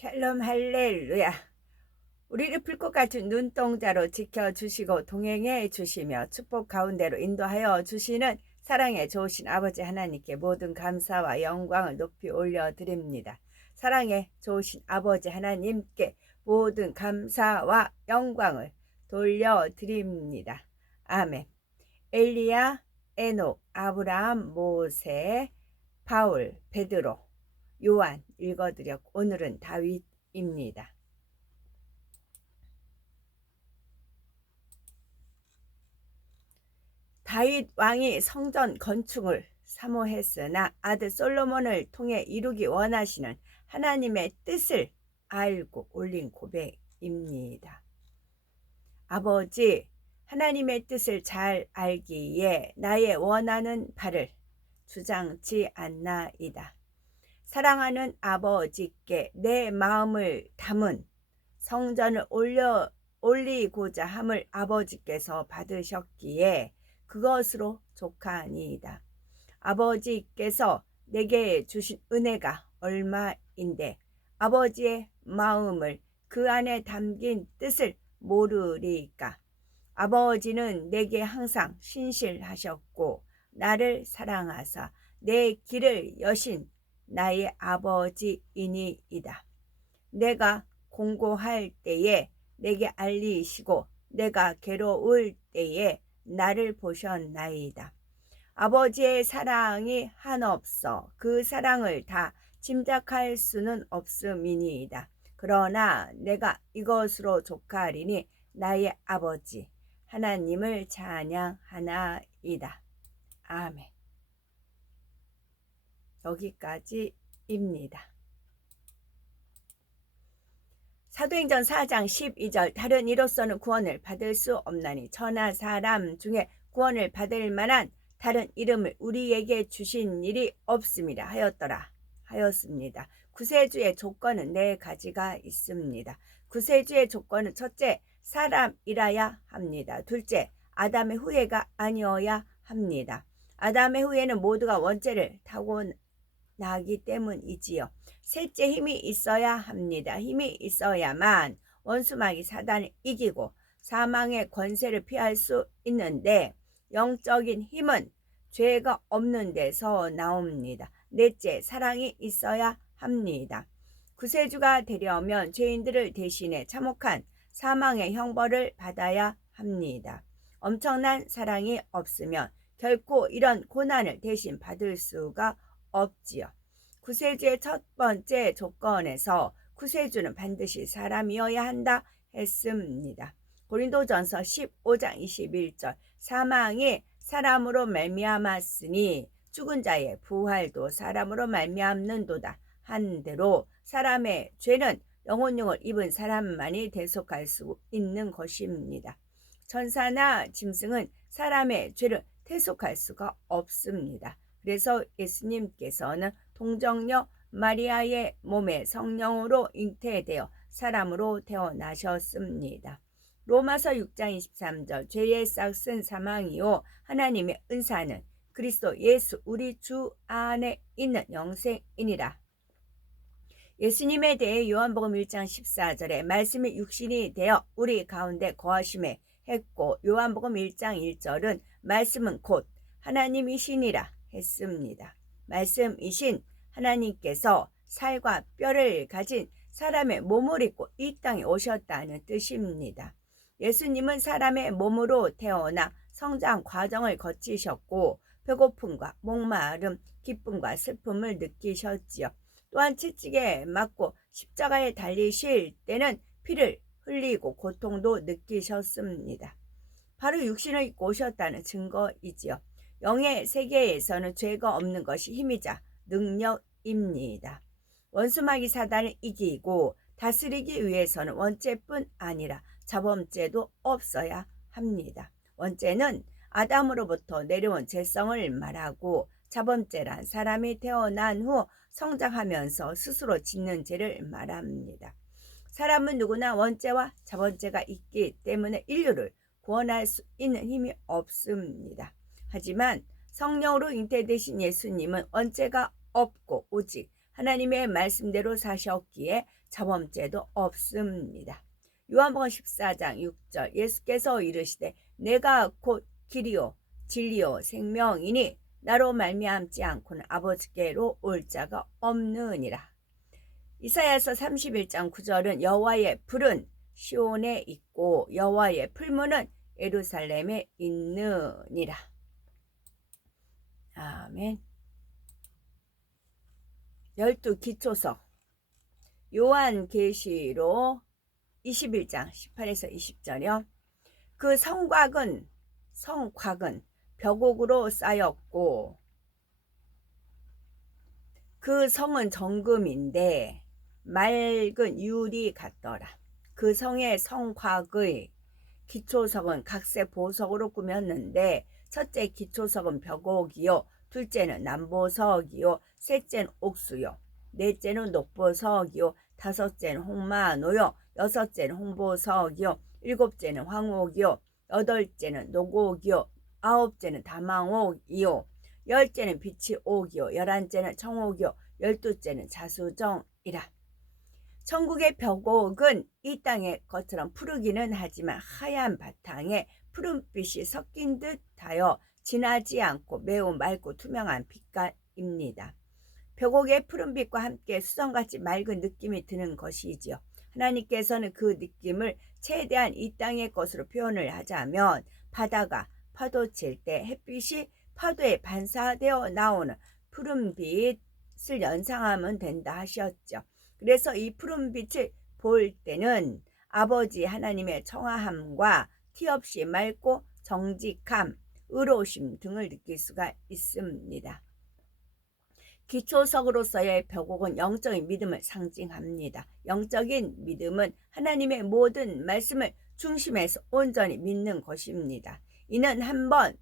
샬롬 할렐루야. 우리를 불꽃 같은 눈동자로 지켜주시고 동행해 주시며 축복 가운데로 인도하여 주시는 사랑의 좋으신 아버지 하나님께 모든 감사와 영광을 높이 올려드립니다. 사랑의 좋으신 아버지 하나님께 모든 감사와 영광을 돌려드립니다. 아멘. 엘리야, 에녹, 아브라함, 모세, 바울, 베드로, 요한 읽어드렸고 오늘은 다윗입니다. 다윗 왕이 성전 건축을 사모했으나 아들 솔로몬을 통해 이루기 원하시는 하나님의 뜻을 알고 올린 고백입니다. 아버지, 하나님의 뜻을 잘 알기에 나의 원하는 바를 주장치 않나이다. 사랑하는 아버지께 내 마음을 담은 성전을 올리고자 함을 아버지께서 받으셨기에 그것으로 족하니이다. 아버지께서 내게 주신 은혜가 얼마인데 아버지의 마음을 그 안에 담긴 뜻을 모르리까. 아버지는 내게 항상 신실하셨고 나를 사랑하사 내 길을 여신 나의 아버지이니이다. 내가 공고할 때에 내게 알리시고 내가 괴로울 때에 나를 보셨나이다. 아버지의 사랑이 한없어 그 사랑을 다 짐작할 수는 없음이니이다. 그러나 내가 이것으로 족하리니 나의 아버지 하나님을 찬양하나이다. 아멘. 여기까지입니다. 사도행전 4장 12절 다른 이로서는 구원을 받을 수 없나니 천하 사람 중에 구원을 받을 만한 다른 이름을 우리에게 주신 일이 없음이라 하였습니다. 구세주의 조건은 네 가지가 있습니다. 구세주의 조건은 첫째, 사람이라야 합니다. 둘째, 아담의 후예가 아니어야 합니다. 아담의 후예는 모두가 원죄를 타고나기 때문이지요. 셋째, 힘이 있어야 합니다. 힘이 있어야만 원수마귀 사단을 이기고 사망의 권세를 피할 수 있는데 영적인 힘은 죄가 없는 데서 나옵니다. 넷째, 사랑이 있어야 합니다. 구세주가 되려면 죄인들을 대신해 참혹한 사망의 형벌을 받아야 합니다. 엄청난 사랑이 없으면 결코 이런 고난을 대신 받을 수가 없지요. 구세주의 첫 번째 조건에서 구세주는 반드시 사람이어야 한다 했습니다. 고린도전서 15장 21절 사망이 사람으로 말미암았으니 죽은 자의 부활도 사람으로 말미암는도다 한대로 사람의 죄는 영혼육을 입은 사람만이 대속할 수 있는 것입니다. 천사나 짐승은 사람의 죄를 대속할 수가 없습니다. 그래서 예수님께서는 동정녀 마리아의 몸에 성령으로 잉태되어 사람으로 태어나셨습니다. 로마서 6장 23절 죄의 싹은 사망이요 하나님의 은사는 그리스도 예수 우리 주 안에 있는 영생이니라. 예수님에 대해 요한복음 1장 14절에 말씀이 육신이 되어 우리 가운데 거하심에 했고 요한복음 1장 1절은 말씀은 곧 하나님이시니라 했습니다. 말씀이신 하나님께서 살과 뼈를 가진 사람의 몸을 입고 이 땅에 오셨다는 뜻입니다. 예수님은 사람의 몸으로 태어나 성장 과정을 거치셨고 배고픔과 목마름, 기쁨과 슬픔을 느끼셨지요. 또한 채찍에 맞고 십자가에 달리실 때는 피를 흘리고 고통도 느끼셨습니다. 바로 육신을 입고 오셨다는 증거이지요. 영의 세계에서는 죄가 없는 것이 힘이자 능력입니다. 원수마귀 사단을 이기고 다스리기 위해서는 원죄뿐 아니라 자범죄도 없어야 합니다. 원죄는 아담으로부터 내려온 죄성을 말하고 자범죄란 사람이 태어난 후 성장하면서 스스로 짓는 죄를 말합니다. 사람은 누구나 원죄와 자범죄가 있기 때문에 인류를 구원할 수 있는 힘이 없습니다. 하지만 성령으로 잉태되신 예수님은 원죄가 없고 오직 하나님의 말씀대로 사셨기에 자범죄도 없습니다. 요한복음 14장 6절 예수께서 이르시되 내가 곧 길이요 진리요 생명이니 나로 말미암지 않고는 아버지께로 올 자가 없느니라. 이사야서 31장 9절은 여호와의 불은 시온에 있고 여호와의 풀무는 예루살렘에 있느니라. 아멘. 12기초석 요한계시록 21장 18에서 20절이요. 그 성곽은 벽옥으로 쌓였고 그 성은 정금인데 맑은 유리 같더라. 그 성의 성곽의 기초석은 각색 보석으로 꾸몄는데 첫째 기초석은 벽옥이요 둘째는 남보석이요 셋째는 옥수요 넷째는 녹보석이요 다섯째는 홍마노요 여섯째는 홍보석이요 일곱째는 황옥이요 여덟째는 녹옥이요 아홉째는 다망옥이요 열째는 빛이 옥이요 열한째는 청옥이요 열두째는 자수정이라. 천국의 벽옥은 이 땅의 것처럼 푸르기는 하지만 하얀 바탕에 푸른빛이 섞인 듯하여 진하지 않고 매우 맑고 투명한 빛깔입니다. 벽옥의 푸른빛과 함께 수정같이 맑은 느낌이 드는 것이지요. 하나님께서는 그 느낌을 최대한 이 땅의 것으로 표현을 하자면 바다가 파도 칠 때 햇빛이 파도에 반사되어 나오는 푸른빛을 연상하면 된다 하셨죠. 그래서 이 푸른빛을 볼 때는 아버지 하나님의 청아함과 티없이 맑고 정직함, 의로우심 등을 느낄 수가 있습니다. 기초석으로서의 벽옥은 영적인 믿음을 상징합니다. 영적인 믿음은 하나님의 모든 말씀을 중심에서 온전히 믿는 것입니다. 이는 한번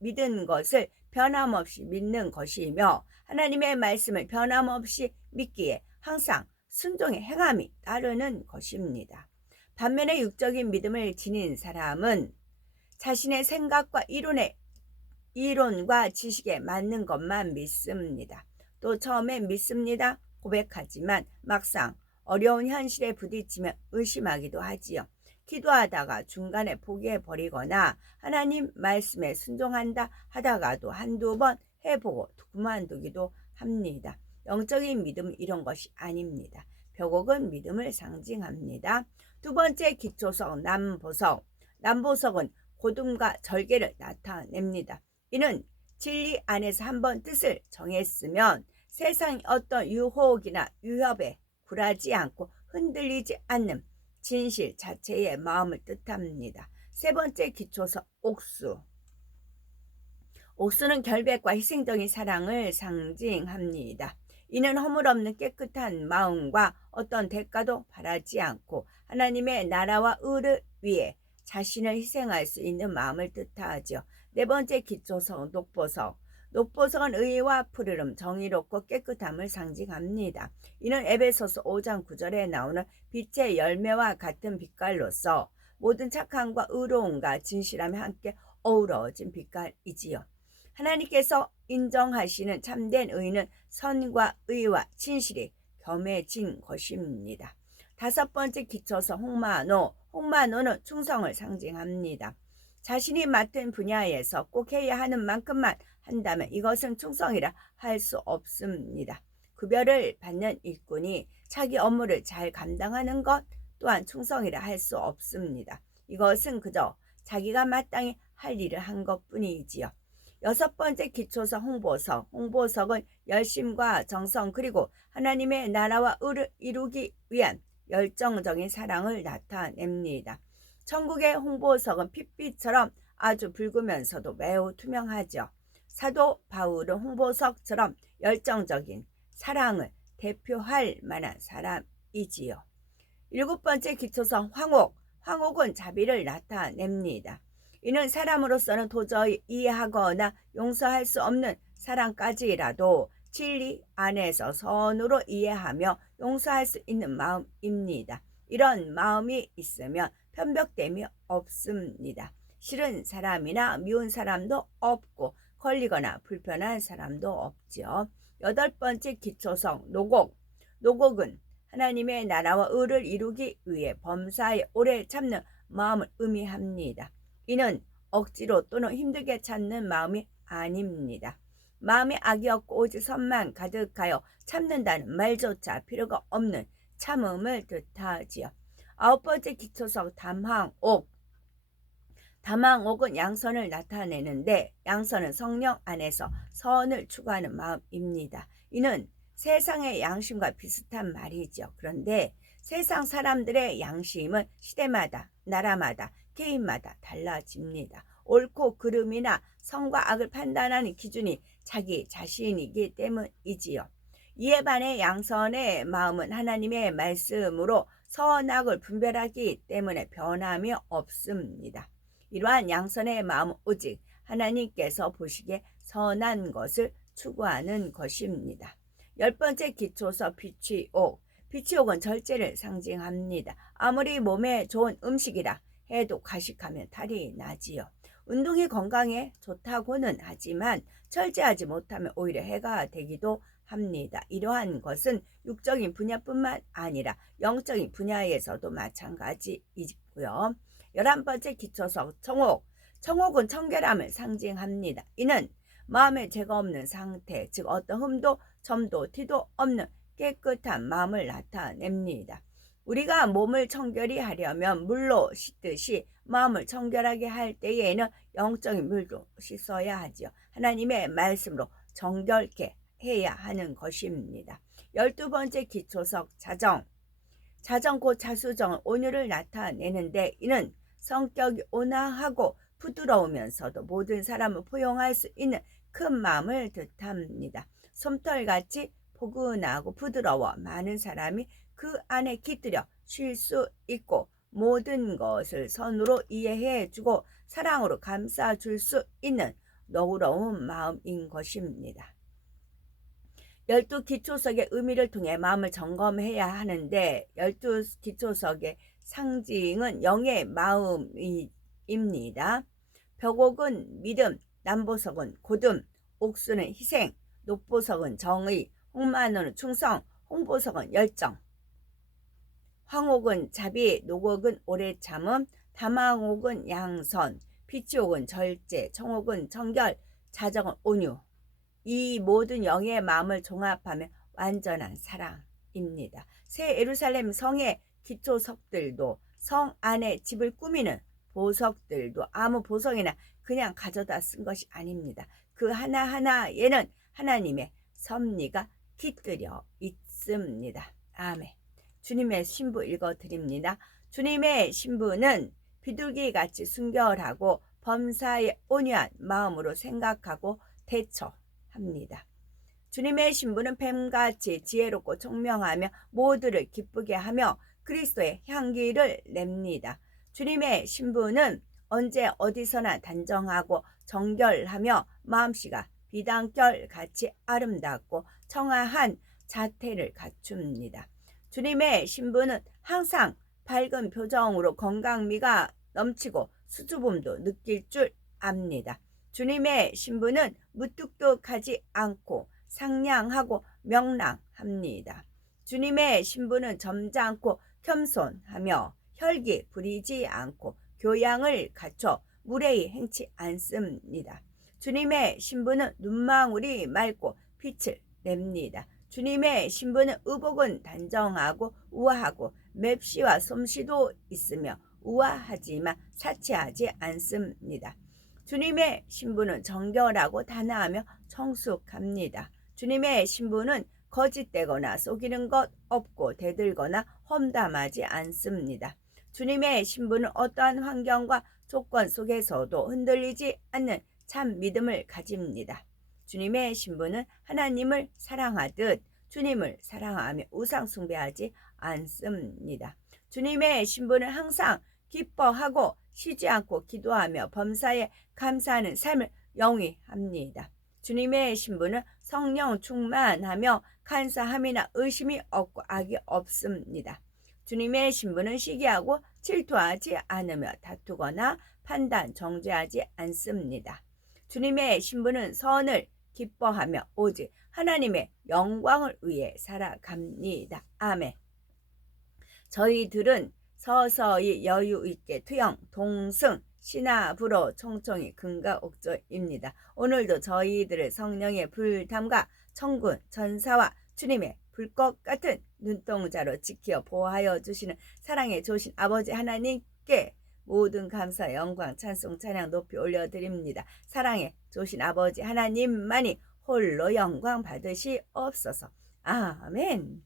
믿은 것을 변함없이 믿는 것이며 하나님의 말씀을 변함없이 믿기에 항상 순종의 행함이 따르는 것입니다. 반면에 육적인 믿음을 지닌 사람은 자신의 생각과 이론과 지식에 맞는 것만 믿습니다. 또 처음엔 믿습니다 고백하지만 막상 어려운 현실에 부딪히면 의심하기도 하지요. 기도하다가 중간에 포기해버리거나 하나님 말씀에 순종한다 하다가도 한두 번 해보고 그만두기도 합니다. 영적인 믿음은 이런 것이 아닙니다. 벽옥은 믿음을 상징합니다. 두 번째 기초석 남보석은 곧음과 절개를 나타냅니다. 이는 진리 안에서 한번 뜻을 정했으면 세상의 어떤 유혹이나 위협에 굴하지 않고 흔들리지 않는 진실 자체의 마음을 뜻합니다. 세 번째 기초석 옥수는 결백과 희생적인 사랑을 상징합니다. 이는 허물없는 깨끗한 마음과 어떤 대가도 바라지 않고 하나님의 나라와 의를 위해 자신을 희생할 수 있는 마음을 뜻하죠. 네 번째 기초석 녹보석은 의와 푸르름, 정의롭고 깨끗함을 상징합니다. 이는 에베소서 5장 9절에 나오는 빛의 열매와 같은 빛깔로서 모든 착함과 의로움과 진실함이 함께 어우러진 빛깔이지요. 하나님께서 인정하시는 참된 의는 선과 의와 진실이 겸해진 것입니다. 다섯 번째 기초석 홍마노는 충성을 상징합니다. 자신이 맡은 분야에서 꼭 해야 하는 만큼만 한다면 이것은 충성이라 할 수 없습니다. 급여를 받는 일꾼이 자기 업무를 잘 감당하는 것 또한 충성이라 할 수 없습니다. 이것은 그저 자기가 마땅히 할 일을 한 것뿐이지요. 여섯 번째 기초석 홍보석은 열심과 정성 그리고 하나님의 나라와 의를 이루기 위한 열정적인 사랑을 나타냅니다. 천국의 홍보석은 핏빛처럼 아주 붉으면서도 매우 투명하죠. 사도 바울은 홍보석처럼 열정적인 사랑을 대표할 만한 사람이지요. 일곱 번째 기초석 황옥은 자비를 나타냅니다. 이는 사람으로서는 도저히 이해하거나 용서할 수 없는 사랑까지라도 진리 안에서 선으로 이해하며 용서할 수 있는 마음입니다. 이런 마음이 있으면 편벽됨이 없습니다. 싫은 사람이나 미운 사람도 없고 걸리거나 불편한 사람도 없죠. 8번째 기초성 노곡. 노곡은 하나님의 나라와 의를 이루기 위해 범사에 오래 참는 마음을 의미합니다. 이는 억지로 또는 힘들게 찾는 마음이 아닙니다. 마음에 악이 없고 오직 선만 가득하여 참는다는 말조차 필요가 없는 참음을 뜻하지요. 9번째 기초성 담항옥. 담항옥은 양선을 나타내는데 양선은 성령 안에서 선을 추구하는 마음입니다. 이는 세상의 양심과 비슷한 말이죠. 그런데 세상 사람들의 양심은 시대마다, 나라마다, 개인마다 달라집니다. 옳고 그름이나 선과 악을 판단하는 기준이 자기 자신이기 때문이지요. 이에 반해 양선의 마음은 하나님의 말씀으로 선악을 분별하기 때문에 변함이 없습니다. 이러한 양선의 마음은 오직 하나님께서 보시기에 선한 것을 추구하는 것입니다. 10번째 기초서 비취옥. 비취옥은 절제를 상징합니다. 아무리 몸에 좋은 음식이라 해도 과식하면 탈이 나지요. 운동이 건강에 좋다고는 하지만 절제하지 못하면 오히려 해가 되기도 합니다. 이러한 것은 육적인 분야뿐만 아니라 영적인 분야에서도 마찬가지이고요. 11번째 기초성 청옥. 청옥은 청결함을 상징합니다. 이는 마음에 죄가 없는 상태, 즉 어떤 흠도 점도 티도 없는 깨끗한 마음을 나타냅니다. 우리가 몸을 청결히 하려면 물로 씻듯이 마음을 청결하게 할 때에는 영적인 물도 씻어야 하지요. 하나님의 말씀으로 정결케 해야 하는 것입니다. 12번째 기초석 자정. 자정 곧 자수정은 온유를 나타내는데 이는 성격이 온화하고 부드러우면서도 모든 사람을 포용할 수 있는 큰 마음을 뜻합니다. 솜털같이 포근하고 부드러워 많은 사람이 그 안에 깃들여 쉴 수 있고 모든 것을 선으로 이해해주고 사랑으로 감싸줄 수 있는 너그러운 마음인 것입니다. 12기초석의 의미를 통해 마음을 점검해야 하는데 12기초석의 상징은 영의 마음입니다. 벽옥은 믿음, 남보석은 곧음, 옥수는 희생, 녹보석은 정의, 홍마노는 충성, 홍보석은 열정. 황옥은 자비, 녹옥은 오래 참음, 담항옥은 양선, 비치옥은 절제, 청옥은 청결, 자정은 온유. 이 모든 영의 마음을 종합하면 완전한 사랑입니다. 새 예루살렘 성의 기초석들도 성 안에 집을 꾸미는 보석들도 아무 보석이나 그냥 가져다 쓴 것이 아닙니다. 그 하나하나에는 하나님의 섭리가 깃들여 있습니다. 아멘. 주님의 신부 읽어드립니다. 주님의 신부는 비둘기같이 순결하고 범사에 온유한 마음으로 생각하고 대처합니다. 주님의 신부는 뱀같이 지혜롭고 총명하며 모두를 기쁘게 하며 그리스도의 향기를 냅니다. 주님의 신부는 언제 어디서나 단정하고 정결하며 마음씨가 비단결같이 아름답고 청아한 자태를 갖춥니다. 주님의 신부는 항상 밝은 표정으로 건강미가 넘치고 수줍음도 느낄 줄 압니다. 주님의 신부는 무뚝뚝하지 않고 상냥하고 명랑합니다. 주님의 신부는 점잖고 겸손하며 혈기 부리지 않고 교양을 갖춰 무례히 행치 않습니다. 주님의 신부는 눈망울이 맑고 빛을 냅니다. 주님의 신부는 의복은 단정하고 우아하고 맵시와 솜씨도 있으며 우아하지만 사치하지 않습니다. 주님의 신부는 정결하고 단아하며 청숙합니다. 주님의 신부는 거짓되거나 속이는 것 없고 대들거나 험담하지 않습니다. 주님의 신부는 어떠한 환경과 조건 속에서도 흔들리지 않는 참 믿음을 가집니다. 주님의 신부는 하나님을 사랑하듯 주님을 사랑하며 우상 숭배하지 않습니다. 주님의 신부는 항상 기뻐하고 쉬지 않고 기도하며 범사에 감사하는 삶을 영위합니다. 주님의 신부는 성령 충만하며 간사함이나 의심이 없고 악이 없습니다. 주님의 신부는 시기하고 질투하지 않으며 다투거나 판단 정죄하지 않습니다. 주님의 신부는 선을 기뻐하며 오직 하나님의 영광을 위해 살아갑니다. 아멘. 저희들은 서서히 여유 있게 투영, 동승, 신압으로 총총히 금가옥조입니다. 오늘도 저희들을 성령의 불담과 천군, 천사와 주님의 불꽃 같은 눈동자로 지켜 보호하여 주시는 사랑의 좋으신 아버지 하나님께 모든 감사, 영광, 찬송, 찬양 높이 올려드립니다. 사랑의 좋으신 아버지 하나님만이 홀로 영광 받으시옵소서. 아멘.